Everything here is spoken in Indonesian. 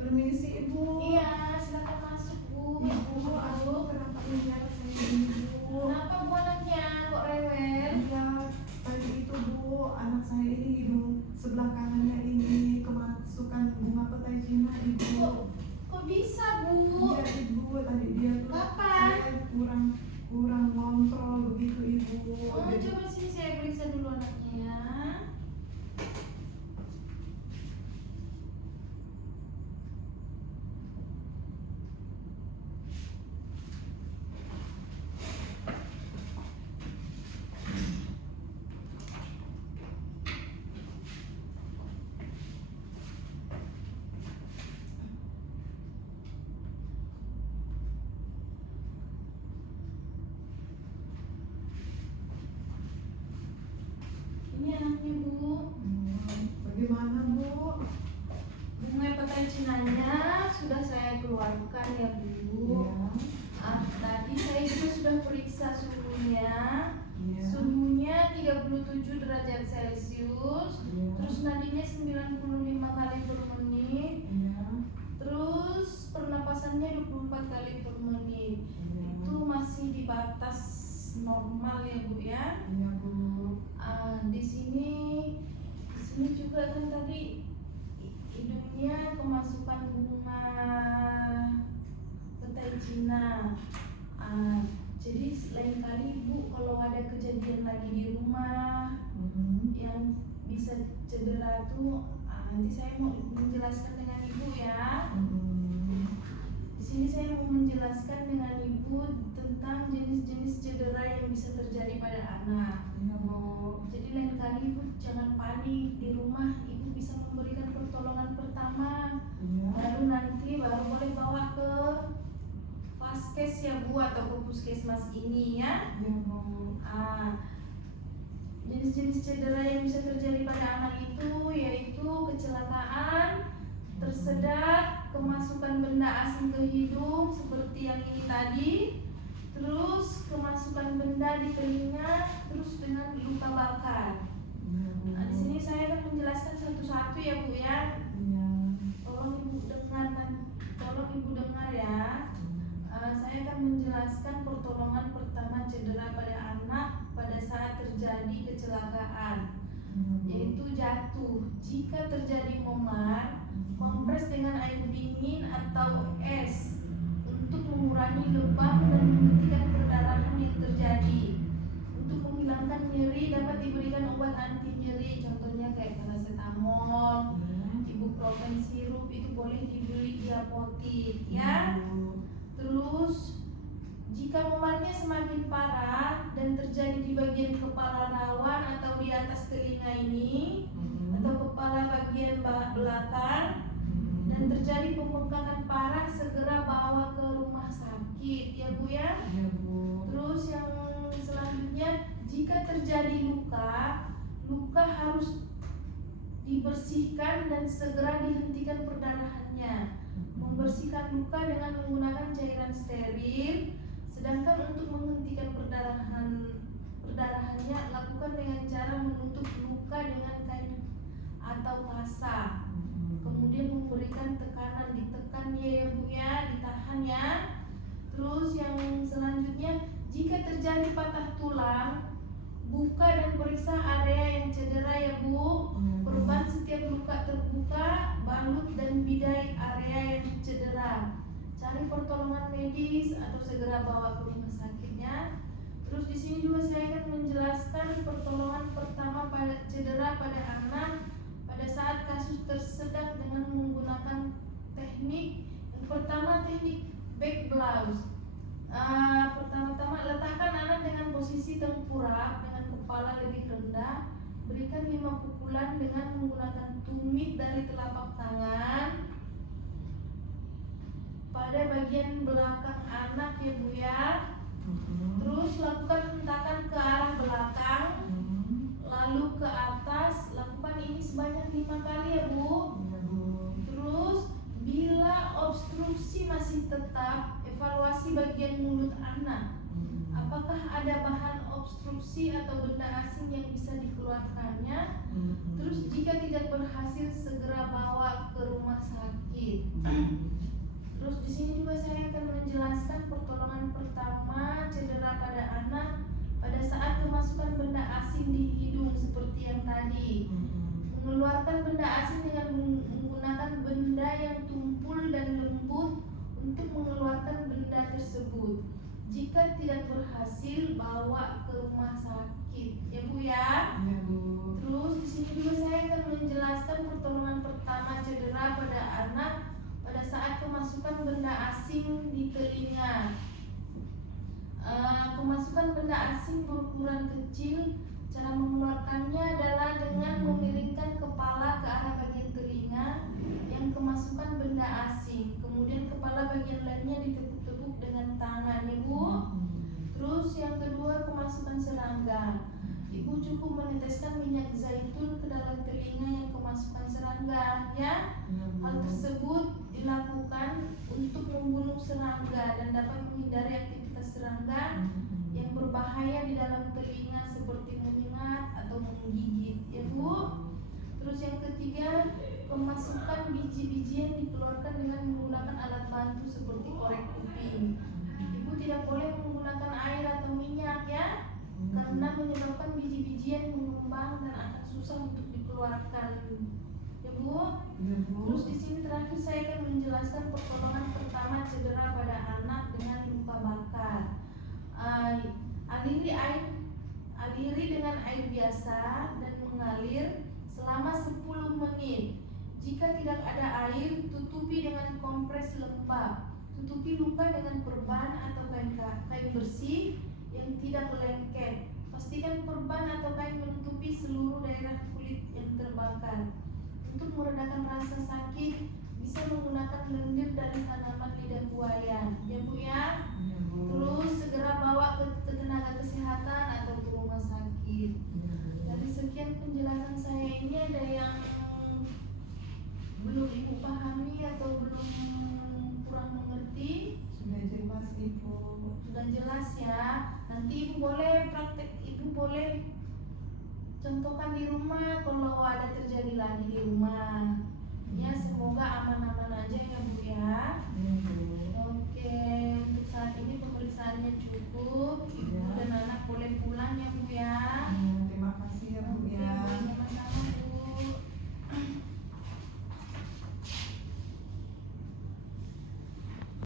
Permisi Ibu. Iya, silakan masuk Bu. Ibu, aduh kenapa ini anak saya ini Bu? Kenapa Bu anaknya kok rewel? Iya, tadi itu Bu, anak saya ini hidung sebelah kanannya ini kemasukan bunga petai Cina Ibu. Kok bisa Bu? Iya Ibu, tadi dia tuh Kapan? saya kurang ngontrol begitu Ibu. Oh, coba sini saya periksa dulu anaknya ya. Ini anaknya Bu. Bagaimana Bu? Bunga petai cinanya sudah saya keluarkan ya Bu. Iya. Tadi saya juga sudah periksa suhunya. Iya. Suhunya 37 derajat Celcius. Iya. Terus nadinya 95 kali per menit. Iya. Terus pernapasannya 24 kali per menit. Iya. Itu masih di batas normal ya Bu ya. Iya Bu. Di sini juga kan tadi hidungnya kemasukan bunga petai Cina. Jadi lain kali Bu kalau ada kejadian lagi di rumah yang bisa cedera tuh, nanti saya mau menjelaskan dengan Ibu ya. Di sini saya mau menjelaskan dengan Ibu tentang jenis-jenis cedera yang bisa terjadi pada anak. Iya Bu. Jadi lain kali Ibu jangan panik di rumah, Ibu bisa memberikan pertolongan pertama. Iya. Baru boleh bawa ke Paskes ya Bu atau ke puskesmas ini ya. Iya Bu. Jenis-jenis cedera yang bisa terjadi pada anak itu yaitu kecelakaan, tersedak, kemasukan benda asing ke hidung seperti yang ini tadi, terus kemasukan benda di telinga, terus dengan luka bakar. Di sini saya akan menjelaskan satu-satu ya Bu ya. Iya. Tolong Ibu dengar ya. Saya akan menjelaskan pertolongan pertama cedera pada anak pada saat terjadi kecelakaan, yaitu jatuh. Jika terjadi memar, kompres dengan air dingin atau es untuk mengurangi lebam dan menghentikan perdarahan yang terjadi. Untuk menghilangkan nyeri dapat diberikan obat anti nyeri, contohnya kayak paracetamol, ibuprofen sirup, itu boleh dibeli di apotik ya. Terus jika memarnya semakin parah dan terjadi di bagian kepala rawan atau di atas telinga ini atau kepala bagian belakang dan terjadi pembengkakan parah, segera bawa ke rumah sakit ya Bu ya. Iya Bu. Terus yang selanjutnya, jika terjadi luka harus dibersihkan dan segera dihentikan perdarahannya. Membersihkan luka dengan menggunakan cairan steril. Sedangkan untuk menghentikan perdarahannya, lakukan dengan cara menutup luka dengan kain atau pasa. Kemudian memberikan tekanan, ditekan ya Bu ya, ditahan ya. Terus yang selanjutnya, jika terjadi patah tulang, buka dan periksa area yang cedera ya Bu. Perubahan setiap luka terbuka, balut dan bidai area yang cedera. Cari pertolongan medis atau segera bawa ke rumah sakitnya. Terus di sini juga saya akan menjelaskan pertolongan pertama pada cedera pada anak pada saat kasus tersedak dengan menggunakan teknik. Yang pertama teknik back blouse. Pertama-tama letakkan anak dengan posisi tengkurap dengan kepala lebih rendah. Berikan 5 pukulan dengan menggunakan tumit dari telapak tangan pada bagian belakang anak ya Bu ya. Terus lakukan hentakan ke arah belakang, lalu ke atas. Lakukan ini sebanyak 5 kali ya Bu. Terus bila obstruksi masih tetap, evaluasi bagian mulut anak. Apakah ada bahan obstruksi atau benda asing yang bisa dikeluarkannya? Terus jika tidak berhasil, segera bawa ke rumah sakit. benda asing dengan menggunakan benda yang tumpul dan lembut untuk mengeluarkan benda tersebut. Jika tidak berhasil, bawa ke rumah sakit, ya Bu ya. Ya Bu. Terus di sini juga saya akan menjelaskan pertolongan pertama cedera pada anak pada saat kemasukan benda asing di telinga. Kemasukan benda asing berukuran kecil, cara mengeluarkannya adalah dengan memiringkan kepala ke arah bagian telinga yang kemasukan benda asing. Kemudian kepala bagian lainnya ditepuk-tepuk dengan tangan, Ibu. Terus yang kedua, kemasukan serangga. Ibu cukup meneteskan minyak zaitun ke dalam telinga yang kemasukan serangga, ya. Hal tersebut dilakukan untuk membunuh serangga dan dapat menghindari aktivitas serangga yang berbahaya di dalam telinga seperti menyengat atau menggigit, ya Bu. Terus yang ketiga, kemasukan biji-bijian dikeluarkan dengan menggunakan alat bantu seperti korek kuping. Ibu tidak boleh menggunakan air atau minyak, ya, karena menyebabkan biji-bijian mengembang dan akan susah untuk dikeluarkan, ya Bu. Ya Bu. Terus di sini terakhir saya akan menjelaskan pertolongan pertama cedera pada anak dengan luka bakar. Aliri dengan air biasa dan mengalir selama 10 menit. Jika tidak ada air, tutupi dengan kompres lembab. Tutupi luka dengan perban atau kain bersih yang tidak lengket. Pastikan perban atau kain menutupi seluruh daerah kulit yang terbakar. Untuk meredakan rasa sakit, bisa menggunakan lendir dari tanaman lidah buaya, ya Bu ya. Ya Bu. Terus segera bawa ke tenaga kesehatan atau ke rumah sakit. Dari sekian penjelasan saya ini, ada yang belum Ibu pahami atau belum kurang mengerti? Sudah jelas Ibu. Sudah jelas ya. Nanti Ibu boleh praktek, Ibu boleh contohkan di rumah kalau ada terjadi lagi di rumah. Ya, semoga aman-aman aja ya Bu ya. Ya Bu. Oke, untuk saat ini pemeriksaannya cukup. Ibu Ya. dan anak boleh pulang ya Bu ya.